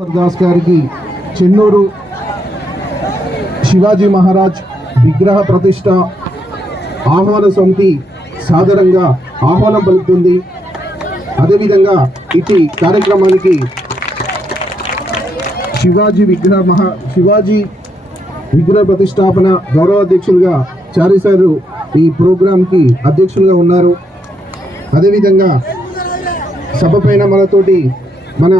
దాస్ గారికి చెన్నూరు శివాజీ మహారాజ్ విగ్రహ ప్రతిష్ట ఆహ్వాన సమితి సాదరంగా ఆహ్వానం పలుకుతుంది. అదేవిధంగా ఇటు కార్యక్రమానికి శివాజీ విగ్రహ మహా శివాజీ విగ్రహ ప్రతిష్టాపన గౌరవ అధ్యక్షులుగా చారి సారు ఈ ప్రోగ్రాంకి అధ్యక్షులుగా ఉన్నారు. అదేవిధంగా సభ పైన మనతోటి మన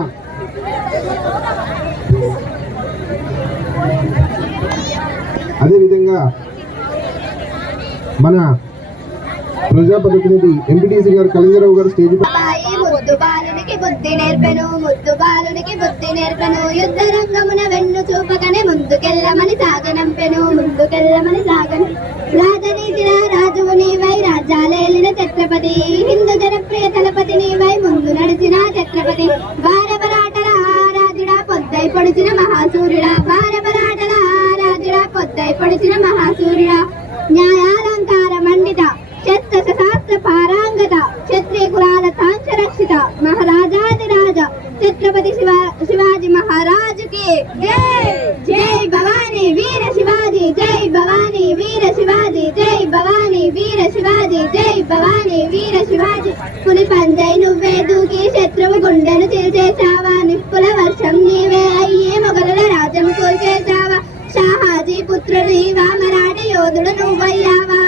అదేవిధంగా మన ప్రజాప్రతినిధి ఎంపీటీసీ గారు కలింగరావు గారు స్టేజ్ ముద్దు బాలునికి బుద్ధి నేర్పెను ముద్దు బాలునికి బుద్ధి నేర్పెను. యుద్ధ రంగమున వెన్ను చూపకనే ముందుకెళ్ళమని సాగనంపెను ముందుకెళ్ళమని సాగను. రాజువు నీవై రాజ్యాలేలిన ఛత్రపతి. హిందూ జనప్రియ తలపతి నీవై ముందు నడిచిన ఛత్రపతి. భారపరాటల పొద్దై పొడిచిన మహాసూర్యుడా. భారపరాటల పొడిచిన మహాసూర్యుడా న్యాయాలంకార మండిత శస్త్ర శాస్త్ర పారాంగత క్షత్రియ కులాల రక్షిత మహారాజాది రాజ ఛత్రపతి శివ శివాజీ మహారాజుకి జై! జై భవానీ వీర శివాజీ జై భవానీ వీర శివాజీ జై భవానీ వీర శివాజీ జై భవానీ వీర శివాజీ. పులి పంజై నువ్వే దూకి శత్రువు గుండెను చీల్చేశావా నిప్పుల వర్షం నీవే యోధుడు నువ్వయ్యావా?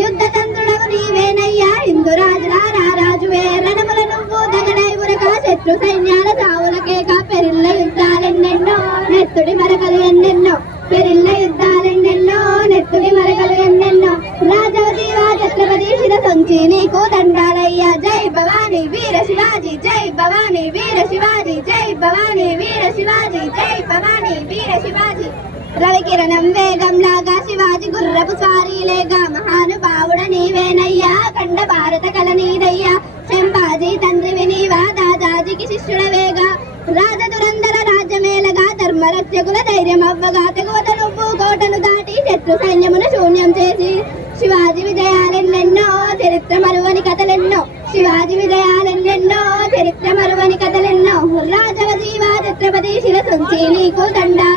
యుద్ధ తంత్రుడవు నీవేనయ్యా? హిందూ రారాజువే రణముల నువ్వు దగడై ఉరక శత్రు సైన్యాల చావులకేక పెరిల్ల యుద్ధాలెన్నెన్నో నెత్తుడి మరకలు ఎన్నెన్నో పెరిల్ల యుద్ధాలెన్నెన్నో నెత్తుడి మరకలు ఎన్నెన్నో. రాజవతి ఛత్రపతి శిరసొంచి నీకు దండాలయ్యా. జై భవాని వీర శివాజీ జై భవాని వీర శివాజీ జై భవాని వీర శివాజీ జై భవానీ వీర శివాజీ. రవికిరణం వేగం లాగా శివాజీ గుర్రపు స్వారీలేగా మహానుభావుడ నీవేనయ్యా కండ భారత కల నీదయ్యా. చెంపాజీ తండ్రివి నీవా దాదాజీకి శిష్యుడవేగా రాజదురందర రాజ్యమేలగా ధర్మరక్షకుల ధైర్యం అవ్వగా. తెగువత నువ్వు కోటను దాటి శత్రు సైన్యమును శూన్యం చేసి. శివాజీ విజయాలెన్నెన్నో చరిత్ర మరువని కథలెన్నో. శివాజీ విజయాలెన్నెన్నో చరిత్ర మరువని కథలెన్నో. రాజవ జీవా ఛత్రపతి శిరసుంచి నీకు దండా.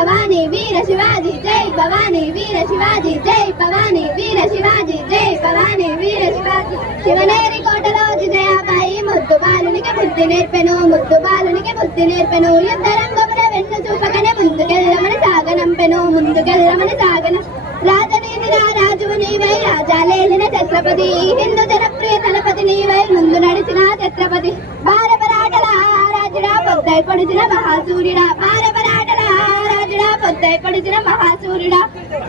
భవానీ వీర శివాజీ జై భవానీ వీర శివాజీ జై భవానీ వీర శివాజీ జై భవానీ వీర శివాజీ. శివనేరి కోటలో విజయాబాయి ముద్దు బాలునికి బుద్ధి నేర్పెను ముద్దు బాలునికి బుద్ధి నేర్పెను. యుద్ధ రంగమున వెన్ను చూపకనే ముందుకెళ్ళమని సాగనంపెను ముందుకెళ్ళమని సాగనం. రాజనీతిన రాజువు నీవై రాజాలేలిన ఛత్రపతి. హిందూ జనప్రియ తలపతి నీవై ముందు నడిచిన ఛత్రపతి. భారపరాటల ఆరాజుడా పొద్దై పొడిచిన మహాసూర్యుడా. భారపరాటల పొడిచిన మహాసూర్యుడా.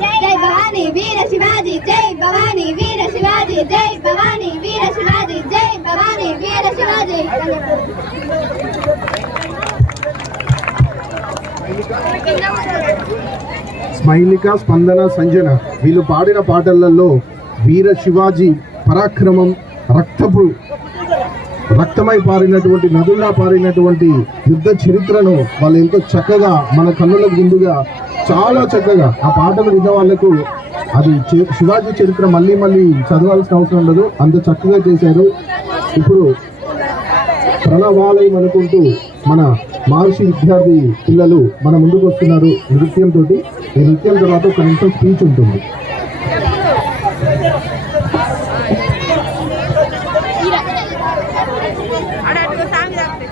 జై భవానీ వీర శివాజీ జై భవానీ వీర శివాజీ జై భవానీ వీర శివాజీ జై భవానీ వీర శివాజీ. స్మైలిక స్పందన సంజన వీళ్ళు పాడిన పాటలలో వీర శివాజీ పరాక్రమం రక్తపు రక్తమై పారినటువంటి నదుల్లా పారినటువంటి యుద్ధ చరిత్రను వాళ్ళు ఎంతో చక్కగా మన కన్నుల ముందుగా చాలా చక్కగా ఆ పాటలు విన్న వాళ్ళకు అది శివాజీ చరిత్ర మళ్ళీ మళ్ళీ చదవాల్సిన అవసరం ఉండదు. అంత చక్కగా చేశారు. ఇప్పుడు ప్రణవాలయం అనుకుంటూ మన మహర్షి విద్యార్థి పిల్లలు మన ముందుకు వస్తున్నారు నృత్యంతో ఈ నృత్యం తర్వాత ఒక నిమిషం స్పీచ్ ఉంటుంది.